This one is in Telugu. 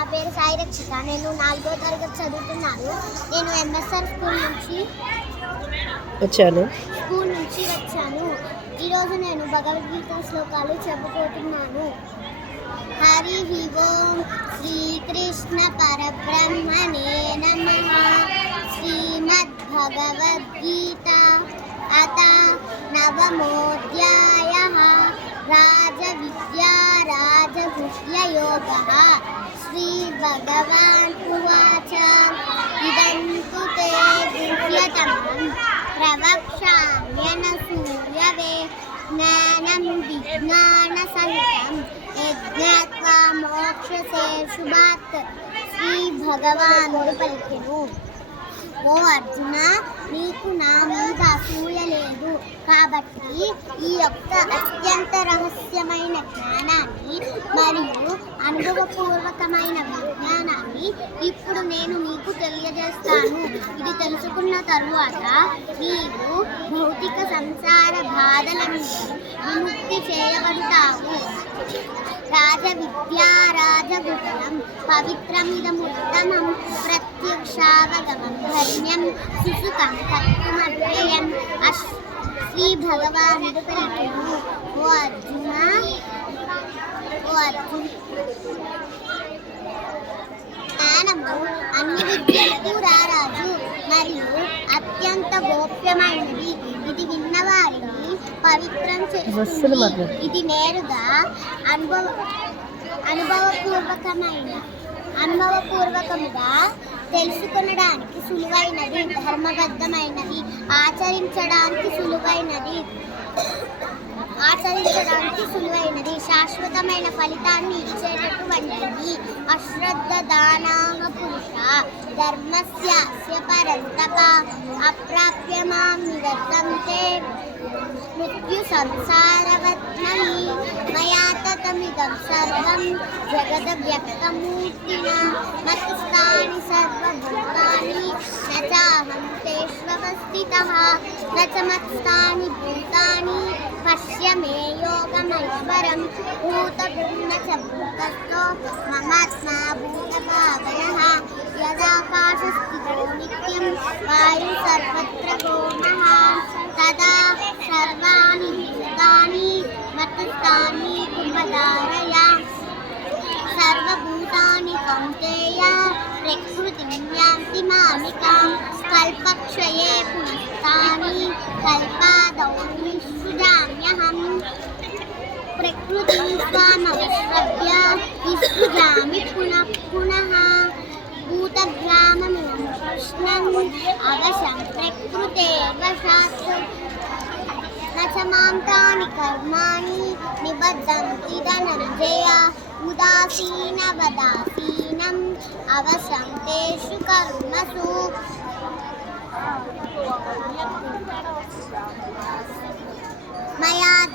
నా పేరు సాయి రక్షిత. నేను నాలుగో తరగతి చదువుతున్నాను. నేను ఎంఎస్ఆర్ స్కూల్ నుంచి వచ్చాను. స్కూల్ నుంచి వచ్చాను. ఈరోజు నేను భగవద్గీత శ్లోకాలు చెప్పుకుంటున్నాను హరి ఓం శ్రీకృష్ణ పరబ్రహ్మణే నమ. శ్రీమద్ భగవద్గీత అత నవమోధ్యాయ. రాజవిద్యా రాజగుహ్యయోగ. శ్రీ శ్రీ భగవాన్ ఉవాచ ఇదం తు తే జ్ఞానం విజ్ఞానసహితం యజ్ఞాత్వా మోక్షసే శుభాత్ శ్రీ భగవానుడు పలికెను ఓ అర్జున నీకు నా మీద అసూయ లేదు కాబట్టి ఈ యొక్క అత్యంత రహస్యమైన జ్ఞానాన్ని మరియు అనుభవపూర్వకమైన విజ్ఞానాన్ని ఇప్పుడు నేను నీకు తెలియజేస్తాను. ఇది తెలుసుకున్న తరువాత నీవు భౌతిక సంసార బాధల నుండి విముక్తి చేయబడతావు రాజ విద్యా రాజగుణం పవిత్రమిదముత్తమం ప్రత్యక్షావగమం ధన్యం శిశుకం తత్వమవ్యయం అశ్ శ్రీ భగవానుడు ఓ ఓ అర్జున జ్ఞానము అన్ని విద్యలకు రారాజు మరియు అత్యంత గోప్యమైనది ఇది విన్నవారిని పవిత్రం చేస్తుంది ఇది నేరుగా అనుభవ అనుభవపూర్వకమైన అనుభవపూర్వకముగా తెలుసుకునడానికి సులువైనది ధర్మబద్ధమైనది ఆచరించడానికి సులువైనది ఆచరించడానికి సులువైనది. శాశ్వతమైన ఫలితాన్ని ఇచ్చేటటువంటిది అశ్రద్ధ దానాహ పురుష ధర్మస్య పరంతప అప్రాప్య నివర్తంతే మృత్యు సంసారవత్మని మయా తతమిదం సర్వం జగద వ్యక్తమూర్తిన మతస్థాని సర్వభూతాని నచ చాహం తేష్వస్థితః న చ మత్స్థాని భూతాని పశ్య మే యోగమైశ్వరం భూతభిన్న చ భూతస్థో మమాత్మా భూతభావనః యదాకాశస్థితో నిత్యం వాయు సర్వత్ర గోమః తదా సర్వాణి భూతాని మతస్థాని ఉపధారయ సర్వభూతాని కౌంతేయ ప్రకృతిం యాంతి भूतग्रामवस्रभ्य पुनः पुनः भूतग्राममिदं अवशं प्रकृते न च माँ तानि कर्माणि निबद्धन्ति अवशं तेषु कर्मसु।